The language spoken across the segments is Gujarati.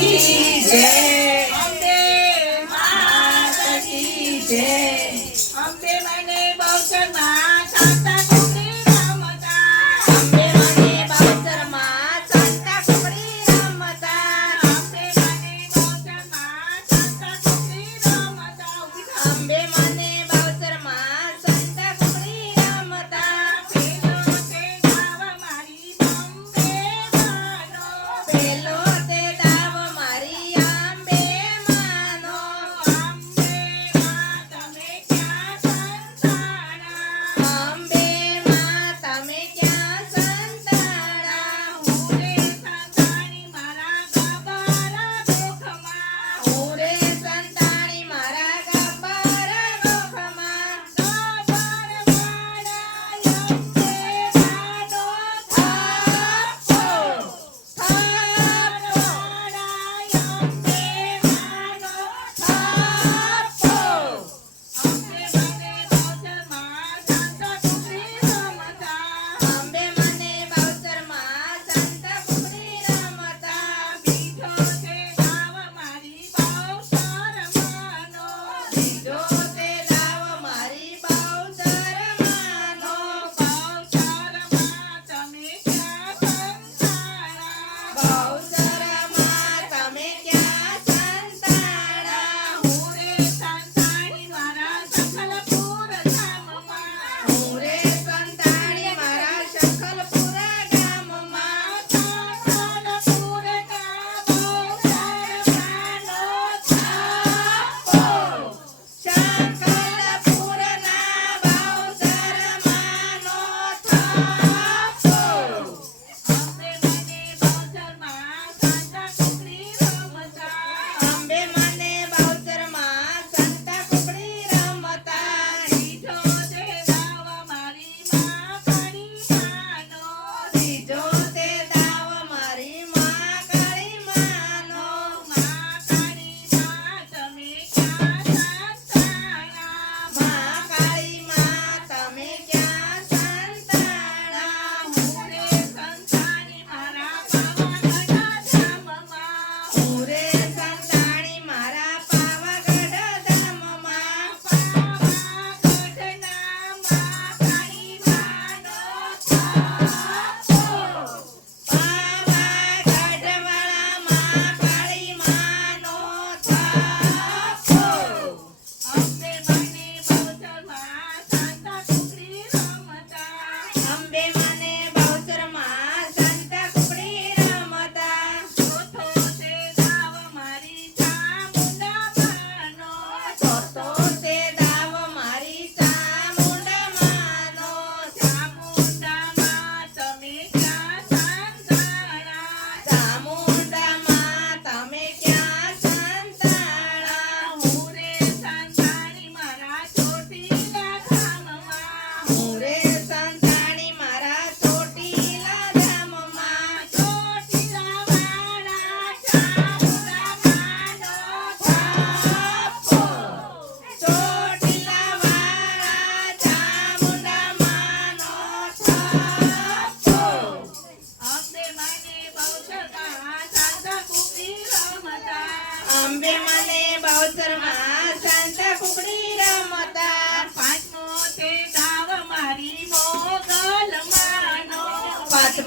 જય. જય.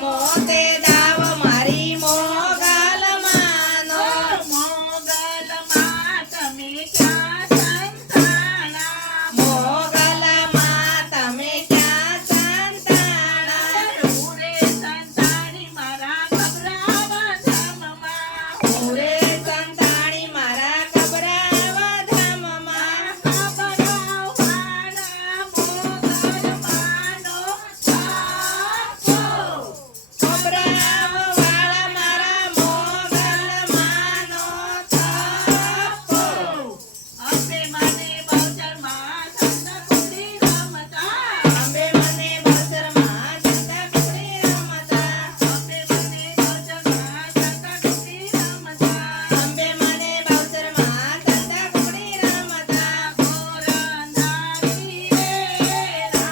ಮೋತೆ